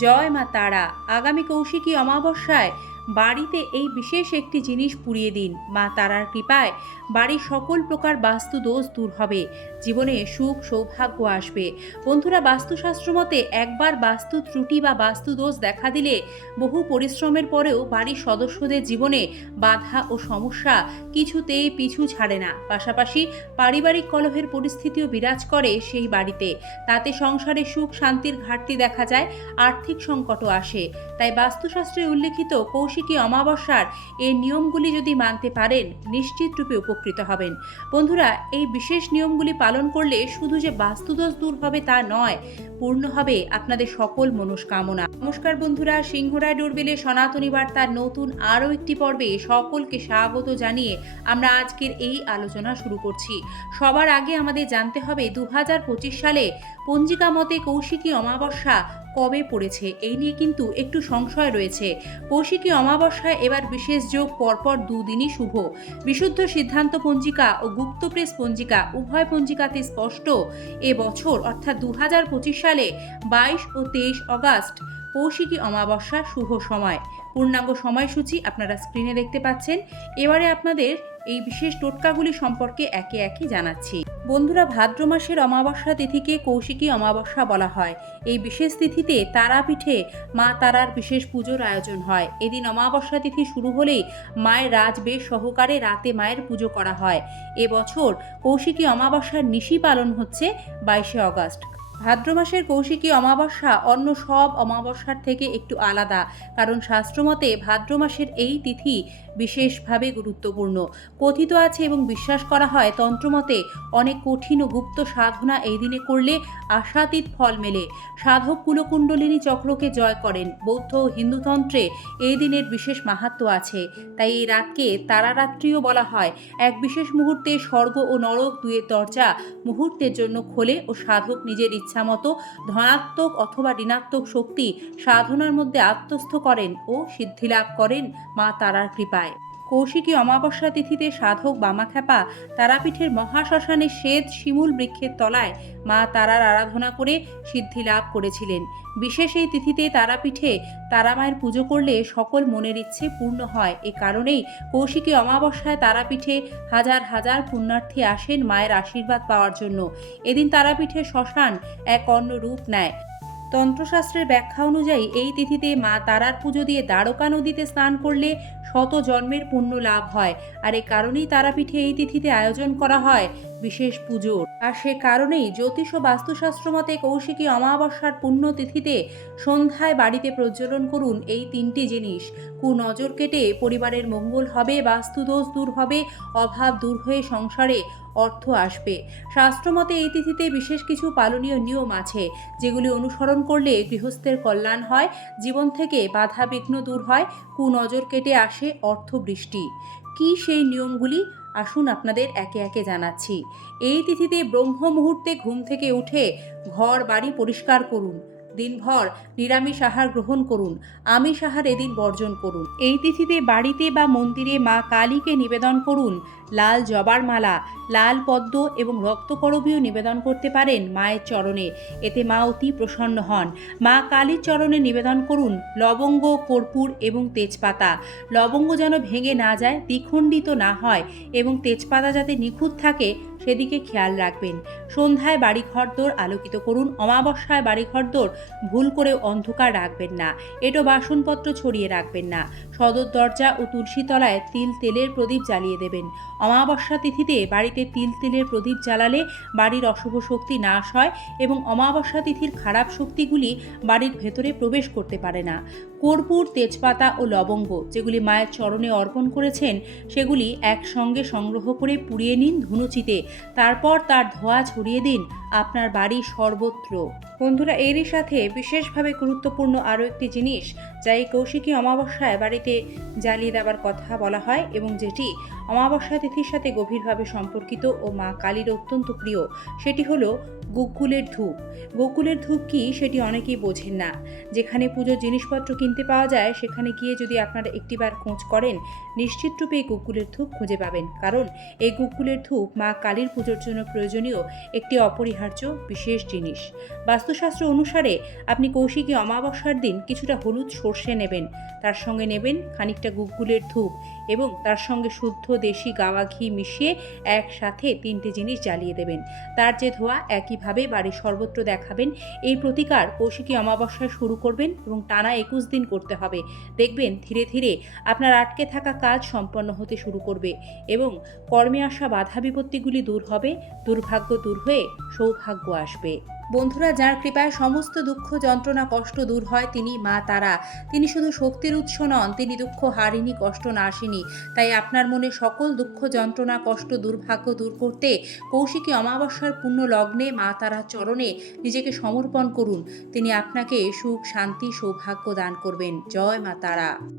জয় মা তারা। আগামী কৌশিকী অমাবস্যায় বাড়িতে এই বিশেষ একটি জিনিস পুড়িয়ে দিন। মা তারার কৃপায় বাড়ির সকল প্রকার বাস্তু দোষ দূর হবে। জীবনে সুখ, সৌভাগ্য আসবে। বন্ধুরা, বাস্তুশাস্ত্র মতে একবার বাস্তু ত্রুটি বা বাস্তু দোষ দেখা দিলে বহু পরিশ্রমের পরেও বাড়ির সদস্যদের জীবনে বাধা ও সমস্যা কিছুতেই পিছু ছাড়ে না। পাশাপাশি পারিবারিক কলহের পরিস্থিতিও বিরাজ করে সেই বাড়িতে। তাতে সংসারে সুখ, শান্তির ঘাটতি দেখা যায়, আর্থিক সংকটও আসে। তাই বাস্তুশাস্ত্রে উল্লেখিত কৌশিকী অমাবস্যার এই নিয়মগুলি যদি মানতে পারেন নিশ্চিতরূপে উপকৃত হবেন। বন্ধুরা, এই বিশেষ নিয়মগুলি পালন করলে শুধু যে বাস্তুদোষ দূর হবে তা নয়, পূর্ণ হবে আপনাদের সকল মনস্কামনা। নমস্কার বন্ধুরা, সিংহরায় ডোরবেলে সনাতনী বার্তার নতুন আরও একটি পর্বে সকলকে স্বাগত জানিয়ে আমরা আজকের এই আলোচনা শুরু করছি। সবার আগে আমাদের জানতে হবে দু হাজার পঁচিশ সালে পঞ্জিকা মতে কৌশিকী অমাবস্যা কবে পড়েছে? এই নিয়ে কিন্তু একটু সংশয় রয়েছে। কৌশিকী অমাবস্যায় এবার বিশেষ যোগ পরপর দুদিনই শুভ। বিশুদ্ধ সিদ্ধান্ত পঞ্জিকা ও গুপ্ত প্রেস পঞ্জিকা উভয় পঞ্জিকাতে স্পষ্ট। এ বছর, অর্থাৎ দু হাজার পঁচিশ সালে বাইশ ও তেইশ অগাস্ট, কৌশিকী অমাবস্যা শুভ সময়। পূর্ণাঙ্গ সময়সূচি আপনারা স্ক্রিনে দেখতে পাচ্ছেন। এবারে আপনাদের এই বিশেষ টোটকাগুলি সম্পর্কে একে একে জানাচ্ছি। বন্ধুরা ভাদ্র মাসের অমাবস্যা তিথিকে কৌশিকী অমাবস্যা বলা হয়। এই বিশেষ তিথিতে তারাপীঠে মা তারার বিশেষ পুজোর আয়োজন হয়। এদিন অমাবস্যা তিথি শুরু হলেই মায়ের রাজবেশ সহকারে রাতে মায়ের পুজো করা হয়। এবছর কৌশিকী অমাবস্যার নিশি পালন হচ্ছে বাইশে অগস্ট। ভাদ্র মাসের কৌশিকী অমাবস্যা অন্য সব অমাবস্যার থেকে একটু আলাদা, কারণ শাস্ত্রমতে ভাদ্র মাসের এই তিথি বিশেষভাবে গুরুত্বপূর্ণ। কথিত আছে এবং বিশ্বাস করা হয় তন্ত্রমতে অনেক কঠিন ও গুপ্ত সাধনা এই দিনে করলে আশাতীত ফল মেলে। সাধক কুলকুণ্ডলিনী চক্রকে জয় করেন। বৌদ্ধ ও হিন্দুতন্ত্রে এই দিনের বিশেষ মাহাত্ম আছে। তাই এই রাতকে তারারাত্রিও বলা হয়। এক বিশেষ মুহূর্তে স্বর্গ ও নরক দুয়ের দরজা মুহূর্তের জন্য খোলে ও সাধক নিজের ইচ্ছামতো ধনাত্মক অথবা ঋণাত্মক শক্তি সাধনার মধ্যে আত্মস্থ করেন ও সিদ্ধি লাভ করেন মা তারার কৃপায়। কৌশিকী অমাবস্যা তিথিতে সাধক বামাখ্যাপা তারাপীঠের মহাশ্মশানে শ্বেত শিমুল বৃক্ষের তলায় মা তারার আরাধনা করে সিদ্ধি লাভ করেছিলেন। বিশেষ এই তিথিতে তারাপীঠে তারামায়ের পুজো করলে সকল মনের ইচ্ছে পূর্ণ হয়। এ কারণেই কৌশিকী অমাবস্যায় তারাপীঠে হাজার হাজার পুণ্যার্থী আসেন মায়ের আশীর্বাদ পাওয়ার জন্য। এদিন তারাপীঠের শ্মশান এক অন্য রূপ নেয়। তন্ত্রশাস্ত্রের ব্যাখ্যা অনুযায়ী এই তিথিতে মা তারার পুজো দিয়ে দ্বারকা নদীতে স্নান করলে শত জন্মের পুণ্য লাভ হয় আর এ কারণেই তারাপীঠে এই তিথিতে আয়োজন করা হয় বিশেষ পুজোর। আর সে কারণেই জ্যোতিষ ও বাস্তুশাস্ত্র মতে কৌশিকী অমাবস্যার পুণ্য তিথিতে সন্ধ্যায় বাড়িতে প্রজ্বলন করুন এই তিনটি জিনিস। কুনজর কেটে পরিবারের মঙ্গল হবে, বাস্তুদোষ দূর হবে, অভাব দূর হয়ে সংসারে অর্থ আসবে। শাস্ত্রমতে এই তিথিতে বিশেষ কিছু পালনীয় নিয়ম আছে, যেগুলি অনুসরণ করলে গৃহস্থের কল্যাণ হয়, জীবন থেকে বাধা বিঘ্ন দূর হয়, কুনজর কেটে আসে অর্থবৃষ্টি। কি সেই নিয়মগুলি? আসুন আপনাদের একে একে জানাচ্ছি। এই তিথিতে ব্রহ্ম মুহূর্তে ঘুম থেকে উঠে ঘর বাড়ি পরিষ্কার করুন, দিনভর নিরামিষ আহার গ্রহণ করুন, আমিষ আহার এদিন বর্জন করুন। এই তিথিতে বাড়িতে বা মন্দিরে মা কালীকে নিবেদন করুন লাল জবার মালা, লাল পদ্ম এবং রক্তকরবীও নিবেদন করতে পারেন মায়ের চরণে। এতে মা অতি প্রসন্ন হন। মা কালীর চরণে নিবেদন করুন লবঙ্গ, কর্পূর এবং তেজপাতা। লবঙ্গ যেন ভেঙে না যায়, দ্বিখণ্ডিত না হয় এবং তেজপাতা যাতে নিখুঁত থাকে, সেদিকে খেয়াল রাখবেন। সন্ধ্যায় বাড়ি ঘরদোর আলোকিত করুন। অমাবস্যায় বাড়ি ঘরদোর ভুল করে অন্ধকার রাখবেন না। এটো বাসনপত্র ছড়িয়ে রাখবেন না। সদর দরজা ও তুলসী তলায় তিল তেলের প্রদীপ জ্বালিয়ে দেবেন। অমাবস্যা তিথিতে বাড়িতে তিল তেলের প্রদীপ জ্বালালে বাড়ির অশুভ শক্তি নাশ হয় এবং অমাবস্যা তিথির খারাপ শক্তিগুলি বাড়ির ভেতরে প্রবেশ করতে পারে না। কর্পূর, তেজপাতা ও লবঙ্গ যেগুলি মায়ের চরণে অর্পণ করেছেন, সেগুলি একসঙ্গে সংগ্রহ করে পুড়িয়ে নিন ধুনুচিতে। তারপর তার ধোঁয়া ছড়িয়ে দিন আপনার বাড়ি সর্বত্র। বন্ধুরা, এরই সাথে বিশেষভাবে গুরুত্বপূর্ণ আরও একটি জিনিস যা এই কৌশিকী অমাবস্যায় বাড়িতে জ্বালিয়ে দেওয়ার কথা বলা হয় এবং যেটি অমাবস্যা তিথির সাথে গভীরভাবে সম্পর্কিত ও মা কালীর অত্যন্ত প্রিয় সেটি হলো গোকুলের ধূপ। গোকুলের ধূপ কি সেটি অনেকেই বোঝেন না। যেখানে পুজোর জিনিসপত্র কিনতে পাওয়া যায়, সেখানে গিয়ে যদি আপনারা একটিবার খোঁজ করেন, নিশ্চিতরূপে এই গোকুলের ধূপ খুঁজে পাবেন। কারণ এই গোকুলের ধূপ মা কালীর পুজোর জন্য প্রয়োজনীয় একটি অপরিহার্য, বিশেষ জিনিস। বাস্তুশাস্ত্র অনুসারে আপনি কৌশিকী অমাবস্যার দিন কিছুটা হলুদ সর্ষে নেবেন। তার সঙ্গে নেবেন খানিকটা গুগুলের ধূপ এবং তার সঙ্গে শুদ্ধ দেশি গাওয়া ঘি মিশিয়ে একসাথে তিনটি জিনিস জ্বালিয়ে দেবেন। তার যে ধোয়া একইভাবে বাড়ির সর্বত্র দেখাবেন, এই প্রতিকার কৌশিকী অমাবস্যায় শুরু করবেন এবং টানা একুশ দিন করতে হবে। দেখবেন ধীরে ধীরে আপনার আটকে থাকা কাজ সম্পন্ন হতে শুরু করবে এবং কর্মে আসা বাধা বিপত্তিগুলি দূর হবে, দুর্ভাগ্য দূর হয়ে সৌভাগ্য আসবে। বন্ধুরা, যার কৃপায় সমস্ত দুঃখ, যন্ত্রণা, কষ্ট দূর হয় তিনি মা তারা। তিনি শুধু শক্তির উৎস নন, তিনি দুঃখ হারিনি, কষ্ট নাশিনি। তাই আপনার মনে সকল দুঃখ, যন্ত্রণা, কষ্ট, দুর্ভাগ্য দূর করতে কৌশিকী অমাবস্যার পূর্ণ লগ্নে মা তারার চরণে নিজেকে সমর্পণ করুন। তিনি আপনাকে সুখ, শান্তি, সৌভাগ্য দান করবেন। জয় মা তারা।